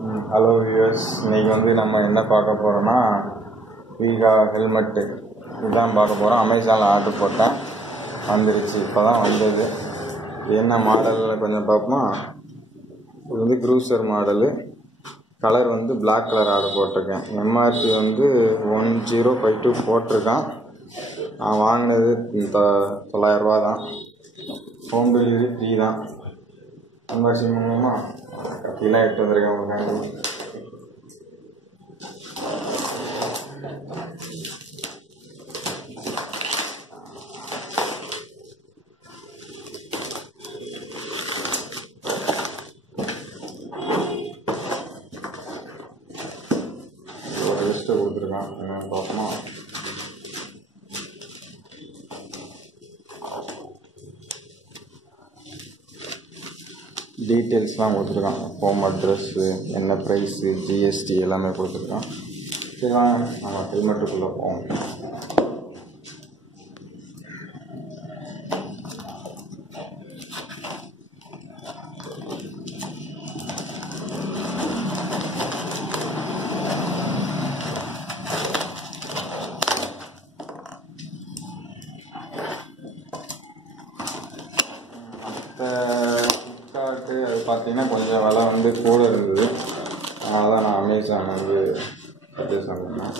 Hello viewers, இன்றைக்கி வந்து நம்ம என்ன பார்க்க போகிறோன்னா வீகா ஹெல்மெட்டு இதுதான் பார்க்க போகிறோம். அமேசானில் ஆர்டர் போட்டேன், வந்துருச்சு, இப்போ தான் வந்தது. இது என்ன மாடலில் கொஞ்சம் பார்ப்போமா. இது வந்து க்ரூசர் மாடலு, கலர் வந்து பிளாக் கலர் ஆர்டர் போட்டிருக்கேன். எம்ஆர்பி வந்து 1052 போட்டிருக்கான். நான் வாங்கினது 900 ரூபா தான். ஹோம் டெலிவரி ஃப்ரீ தான். அன்பாக்சிங் பண்ணுவோமா. கத்திலாம் எடுத்து வந்திருக்கேன் உங்களுக்கு. ஒரு லிஸ்ட்டை கொடுத்துருக்கான், என்னென்னு பார்ப்போமா. டீட்டெயில்ஸ்லாம் கொடுத்துருக்கான். ஹோம் அட்ரெஸ்ஸு, என்ன ப்ரைஸு, ஜிஎஸ்டி எல்லாமே கொடுத்துருக்கான். சரி வாங்க நம்ம ஹெல்மெட்டுக்குள்ளே போவோம். ஃப்ளிப்கார்ட்டு அது பார்த்தீங்கன்னா கொஞ்சம் விலை வந்து கூட இருந்தது. அதனால தான் நான் அமேசான் வந்து பர்ச்சேஸ் பண்ணேன்.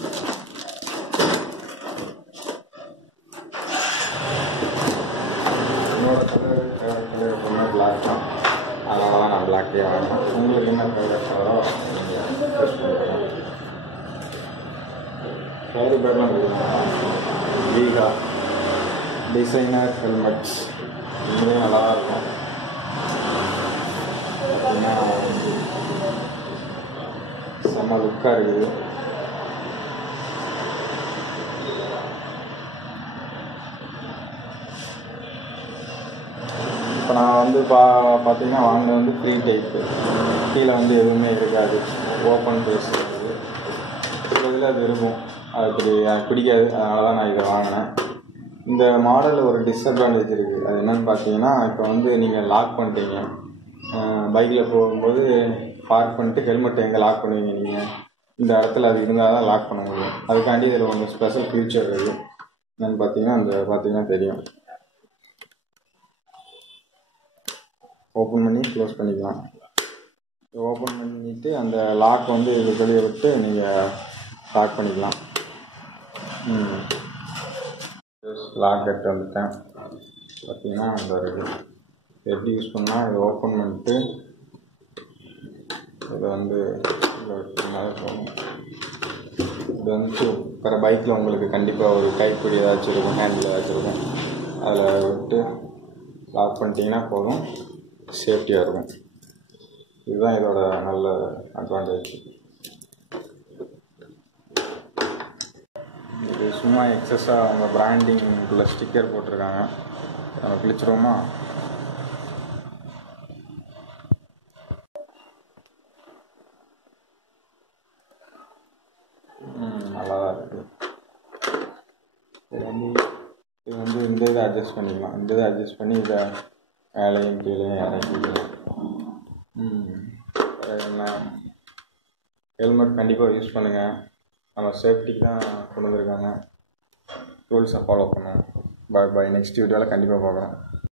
என்னோட கலர் ஃபேவரட் கலர் எப்பவுமே பிளாக் தான். அதனால தான் நான் பிளாக்கே வாங்கினேன். உங்களுக்கு என்ன ஃபேவரட் கலரோ நீங்கள் சூஸ் பண்ணிக்கலாம். கலர் பேர்லாம் வீகா டிசைனர் ஹெல்மெட்ஸ் இதுவே நல்லா இருக்கும். பார்த்தீங்கன்னா செம்ம லுக்காக இருக்குது. இப்போ நான் வந்து பார்த்தீங்கன்னா வாங்கினது வந்து ஃப்ரீ டைப்பு. கீழே வந்து எதுவுமே இருக்காது, ஓப்பன் பேஸ் இருக்குது. சில இதில் அது இருக்கும், அது எனக்கு பிடிக்காது. அதனால தான் நான் இதை வாங்கினேன். இந்த மாடலில் ஒரு டிஸ்அட்வான்டேஜ் இருக்குது. அது என்னென்னு பார்த்தீங்கன்னா, இப்போ வந்து நீங்கள் லாக் பண்ணிட்டீங்க, பைக்கில் போகும்போது பார்க் பண்ணிட்டு ஹெல்மெட்டை எங்கே லாக் பண்ணுவீங்க நீங்கள்? இந்த இடத்துல அது இருந்தால் தான் லாக் பண்ண முடியும். அதுக்காண்டி இதில் கொஞ்சம் ஸ்பெஷல் ஃபீச்சர் இருக்குது. என்னென்னு பார்த்தீங்கன்னா தெரியும். ஓப்பன் பண்ணி க்ளோஸ் பண்ணிக்கலாம். ஓப்பன் பண்ணிவிட்டு அந்த லாக் வந்து இது வெளியே விட்டு நீங்கள் லாக் பண்ணிக்கலாம். லாக் எடுத்து வந்துட்டேன். பார்த்தீங்கன்னா அந்த எப்படி யூஸ் பண்ணால் இதை ஓப்பன் பண்ணிட்டு இதை வந்து போகணும். இது வந்து வேறு பைக்கில் உங்களுக்கு கண்டிப்பாக ஒரு கைப்பிடி ஏதாச்சும் இருக்கும், ஹேண்டில் ஏதாச்சும் இருக்கும். அதில் விட்டு லாக் பண்ணிட்டீங்கன்னா போதும், சேஃப்டியாக இருக்கும். இதுதான் இதோட நல்ல அட்வான்டேஜ். இது சும்மா எக்ஸஸாக அவங்க பிராண்டிங்குள்ள ஸ்டிக்கர் போட்டிருக்காங்க. நம்ம கிழிச்சிருவோமா. நல்லா தான் இருக்குது. இது வந்து இந்த இதை அட்ஜஸ்ட் பண்ணிக்கலாம். இந்த இதை அட்ஜஸ்ட் பண்ணி இதை மேலேயும் கீழேயும் இறக்கிக்கலாம். என்ன ஹெல்மெட் கண்டிப்பாக யூஸ் பண்ணுங்கள். நம்ம சேஃப்டிக்கு தான் கொண்டு வந்திருக்காங்க. ரூல்ஸை ஃபாலோ பண்ணுவோம். பாய். நெக்ஸ்ட் வீடியோவில் கண்டிப்பாக பார்க்குறோம்.